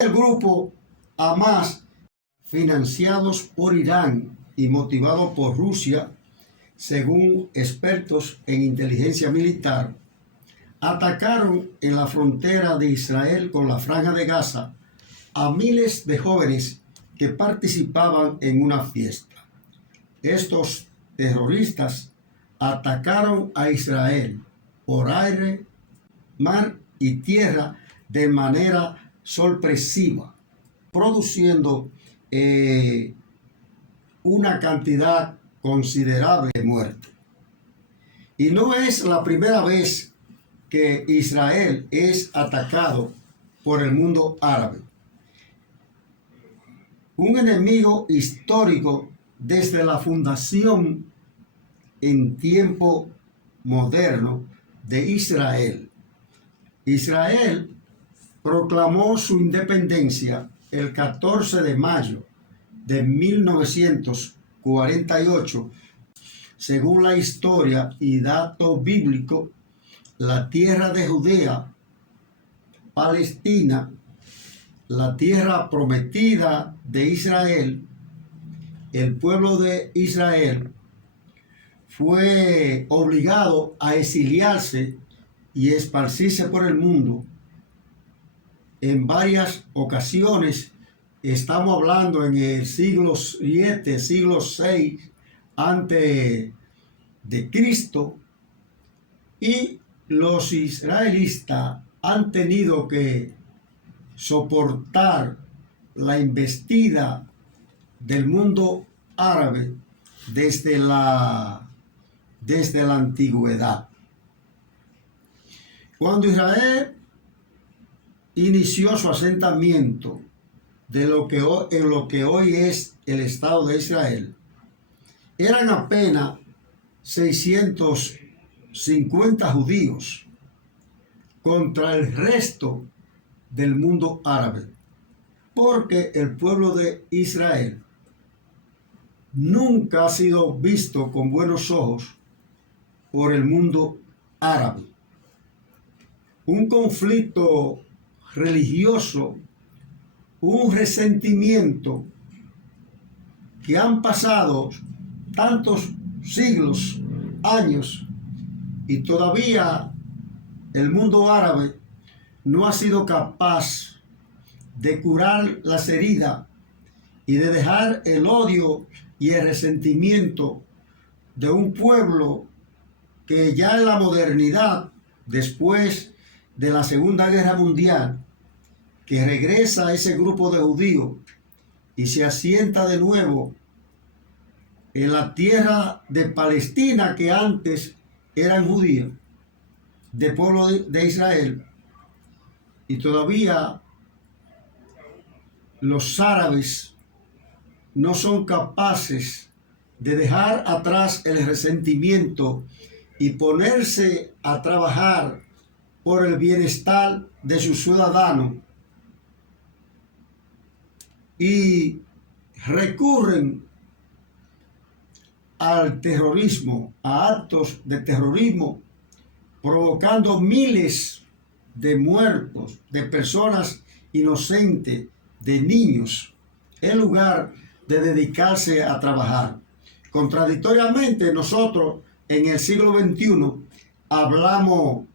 El grupo Hamas, financiados por Irán y motivados por Rusia, según expertos en inteligencia militar, atacaron en la frontera de Israel con la Franja de Gaza a miles de jóvenes que participaban en una fiesta. Estos terroristas atacaron a Israel por aire, mar y tierra de manera sorpresiva, produciendo una cantidad considerable de muertes. Y no es la primera vez que Israel es atacado por el mundo árabe. Un enemigo histórico desde la fundación en tiempo moderno de Israel. Israel proclamó su independencia el 14 de mayo de 1948. Según la historia y dato bíblico, la tierra de Judea, Palestina, la tierra prometida de Israel, el pueblo de Israel fue obligado a exiliarse y esparcirse por el mundo en varias ocasiones. Estamos hablando en el siglo 7, siglo 6 antes de Cristo, y los israelitas han tenido que soportar la embestida del mundo árabe desde la antigüedad. Cuando Israel inició su asentamiento en lo que hoy es el Estado de Israel, eran apenas 650 judíos contra el resto del mundo árabe, porque el pueblo de Israel nunca ha sido visto con buenos ojos por el mundo árabe. Un conflicto religioso, un resentimiento que han pasado tantos siglos, años, y todavía el mundo árabe no ha sido capaz de curar las heridas y de dejar el odio y el resentimiento de un pueblo que ya en la modernidad, después de la Segunda Guerra Mundial, que regresa a ese grupo de judíos y se asienta de nuevo en la tierra de Palestina, que antes eran judíos, del pueblo de Israel, y todavía los árabes no son capaces de dejar atrás el resentimiento y ponerse a trabajar por el bienestar de sus ciudadanos, y recurren al terrorismo, a actos de terrorismo, provocando miles de muertos, de personas inocentes, de niños, en lugar de dedicarse a trabajar. Contradictoriamente, nosotros en el siglo XXI hablamos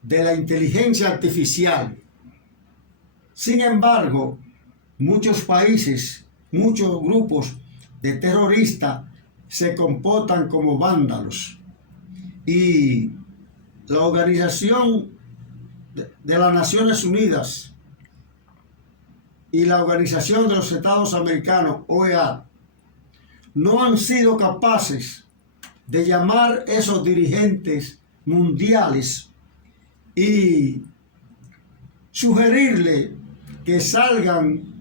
de la inteligencia artificial. Sin embargo, muchos países, muchos grupos de terroristas se comportan como vándalos, y la Organización de las Naciones Unidas y la Organización de los Estados Americanos, OEA, no han sido capaces de llamar a esos dirigentes mundiales y sugerirle que salgan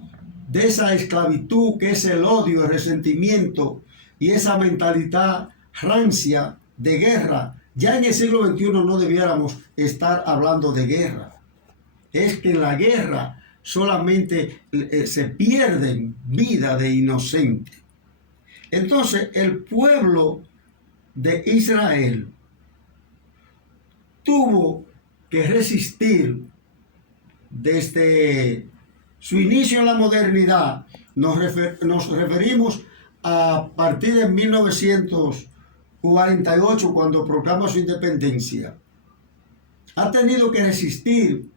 de esa esclavitud que es el odio, el resentimiento y esa mentalidad rancia de guerra. Ya en el siglo XXI no debiéramos estar hablando de guerra. Es que en la guerra solamente se pierden vidas de inocentes. Entonces el pueblo de Israel tuvo que resistir desde su inicio en la modernidad, nos referimos a partir de 1948, cuando proclama su independencia, ha tenido que resistir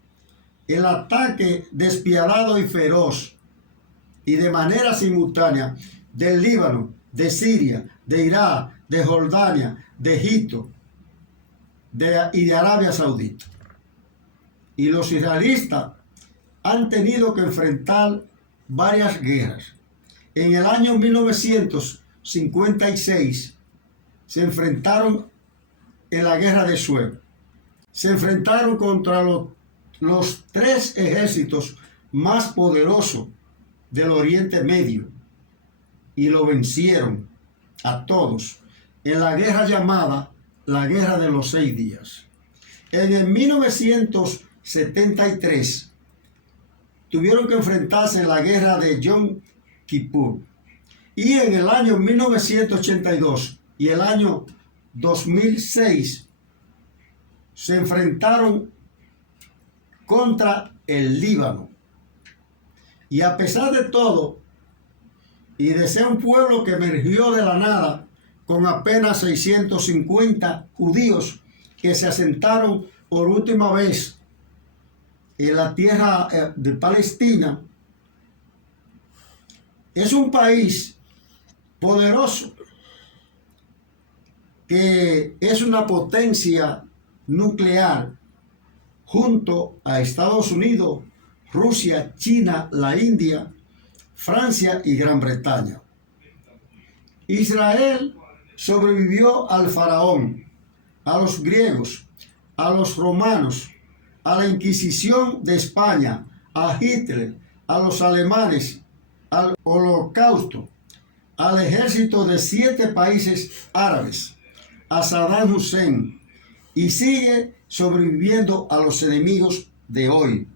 el ataque despiadado y feroz y de manera simultánea del Líbano, de Siria, de Irak, de Jordania, de Egipto y de Arabia Saudita. Y los israelitas han tenido que enfrentar varias guerras. En el año 1956 se enfrentaron en la guerra de Suez. Se enfrentaron contra los tres ejércitos más poderosos del Oriente Medio y lo vencieron a todos en la guerra llamada la Guerra de los 6 días. En el 1973 tuvieron que enfrentarse en la guerra de Yom Kippur, y en el año 1982 y el año 2006 se enfrentaron contra el Líbano. Y a pesar de todo, y de ser un pueblo que emergió de la nada con apenas 650 judíos que se asentaron por última vez en la tierra de Palestina, es un país poderoso que es una potencia nuclear junto a Estados Unidos, Rusia, China, la India, Francia y Gran Bretaña. Israel sobrevivió al faraón, a los griegos, a los romanos, a la Inquisición de España, a Hitler, a los alemanes, al Holocausto, al ejército de 7 países árabes, a Saddam Hussein, y sigue sobreviviendo a los enemigos de hoy.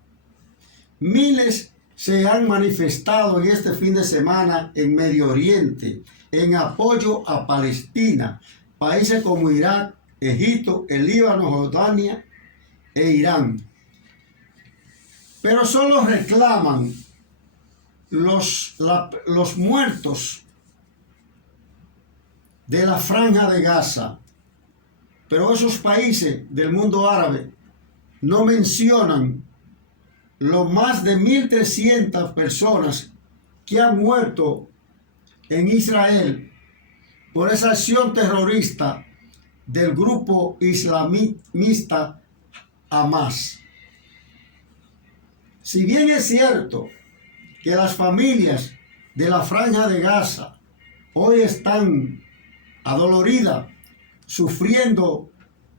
Miles se han manifestado en este fin de semana en Medio Oriente en apoyo a Palestina, países como Irak, Egipto, el Líbano, Jordania e Irán. Pero solo reclaman los muertos de la Franja de Gaza. Pero esos países del mundo árabe no mencionan los más de 1.300 personas que han muerto en Israel por esa acción terrorista del grupo islamista Hamas. Si bien es cierto que las familias de la Franja de Gaza hoy están adoloridas, sufriendo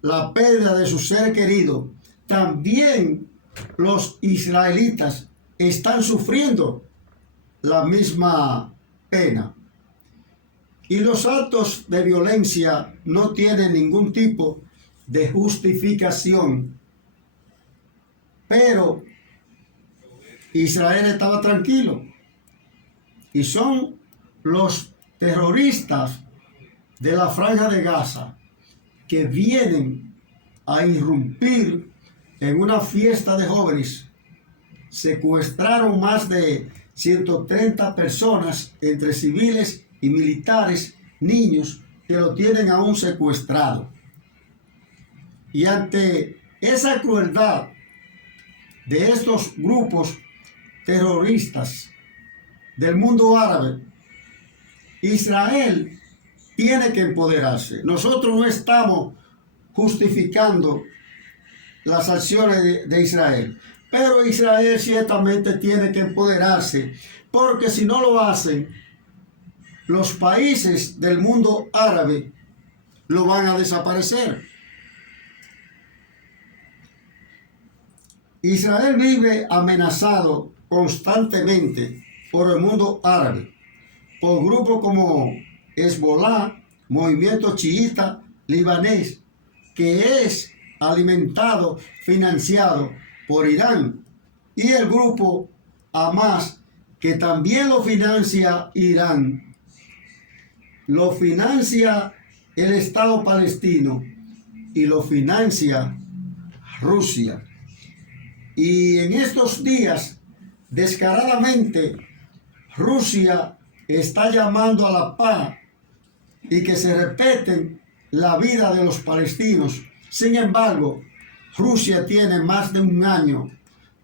la pérdida de su ser querido, también los israelitas están sufriendo la misma pena. Y los actos de violencia no tienen ningún tipo de justificación. Pero Israel estaba tranquilo. Y son los terroristas de la Franja de Gaza que vienen a irrumpir en una fiesta de jóvenes. Secuestraron más de 130 personas, entre civiles y militares, niños, que lo tienen aún secuestrado. Y ante esa crueldad de estos grupos terroristas del mundo árabe, Israel tiene que empoderarse. Nosotros no estamos justificando las acciones de Israel, pero Israel ciertamente tiene que empoderarse, porque si no lo hacen, los países del mundo árabe lo van a desaparecer. Israel vive amenazado constantemente por el mundo árabe, por grupos como Hezbollah, movimiento chiita libanés, que es alimentado, financiado por Irán, y el grupo Hamas, que también lo financia Irán, lo financia el Estado palestino y lo financia Rusia. Y en estos días, descaradamente, Rusia está llamando a la paz y que se respeten la vida de los palestinos. Sin embargo, Rusia tiene más de un año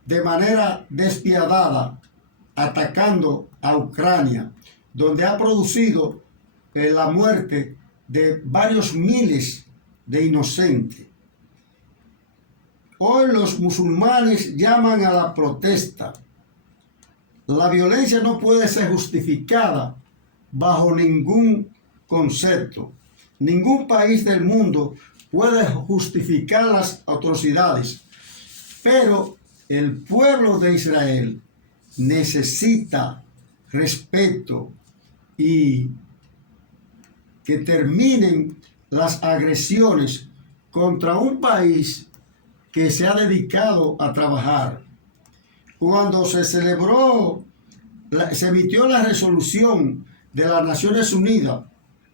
de manera despiadada atacando a Ucrania, donde ha producido la muerte de varios miles de inocentes. Hoy los musulmanes llaman a la protesta. La violencia no puede ser justificada bajo ningún concepto. Ningún país del mundo puede justificar las atrocidades, pero el pueblo de Israel necesita respeto y que terminen las agresiones contra un país que se ha dedicado a trabajar. Cuando se celebró, se emitió la resolución de las Naciones Unidas,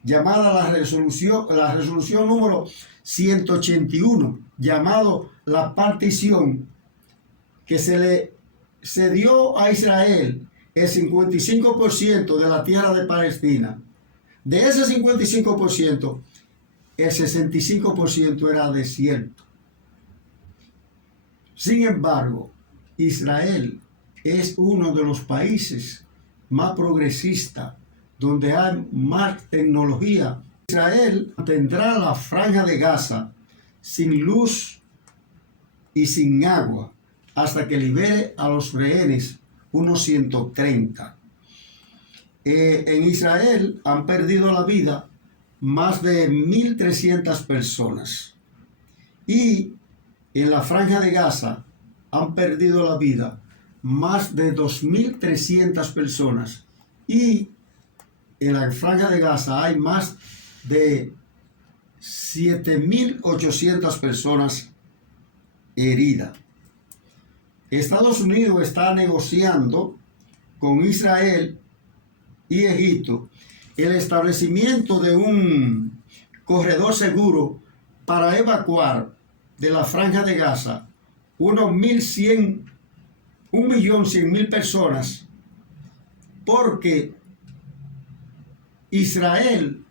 llamada la resolución número 181, llamado la partición, que se dio a Israel el 55% de la tierra de Palestina. De ese 55%, el 65% era desierto. Sin embargo, Israel es uno de los países más progresistas, donde hay más tecnología. Israel tendrá la franja de Gaza sin luz y sin agua hasta que libere a los rehenes, unos 130. En Israel han perdido la vida más de 1.300 personas. Y en la franja de Gaza han perdido la vida más de 2.300 personas. Y en la franja de Gaza hay más de 7.800 personas heridas. Estados Unidos está negociando con Israel y Egipto el establecimiento de un corredor seguro para evacuar de la franja de Gaza unos 1.100.000 personas, porque Israel,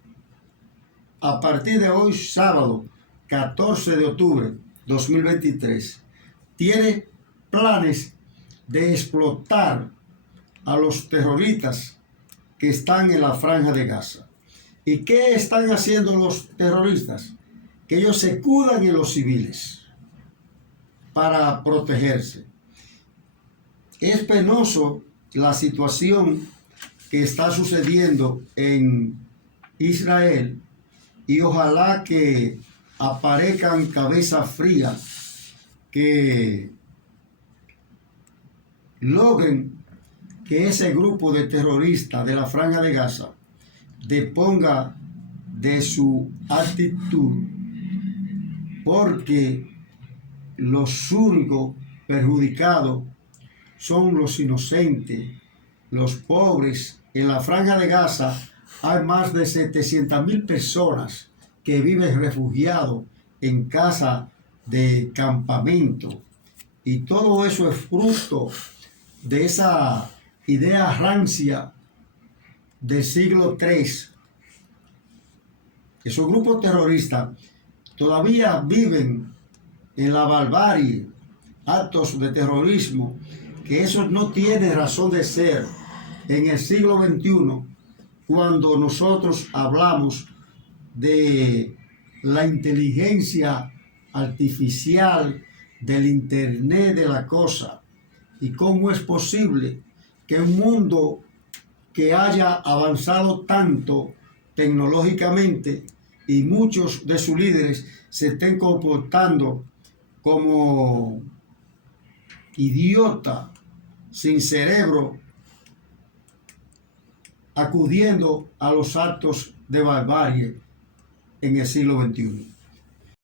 a partir de hoy, sábado 14 de octubre 2023, tiene planes de explotar a los terroristas que están en la franja de Gaza. ¿Y qué están haciendo los terroristas? Que ellos se escudan en los civiles para protegerse. Es penoso la situación que está sucediendo en Israel, y ojalá que aparezcan cabezas frías que logren que ese grupo de terroristas de la franja de Gaza deponga de su actitud, porque los únicos perjudicados son los inocentes, los pobres. En la franja de Gaza hay más de 700.000 personas que viven refugiados en casa de campamento, y todo eso es fruto de esa idea rancia del siglo III. Esos grupos terroristas todavía viven en la barbarie, actos de terrorismo, que eso no tiene razón de ser en el siglo XXI, cuando nosotros hablamos de la inteligencia artificial, del Internet de la cosa, y cómo es posible que un mundo que haya avanzado tanto tecnológicamente y muchos de sus líderes se estén comportando como idiotas, sin cerebro, acudiendo a los actos de barbarie en el siglo XXI.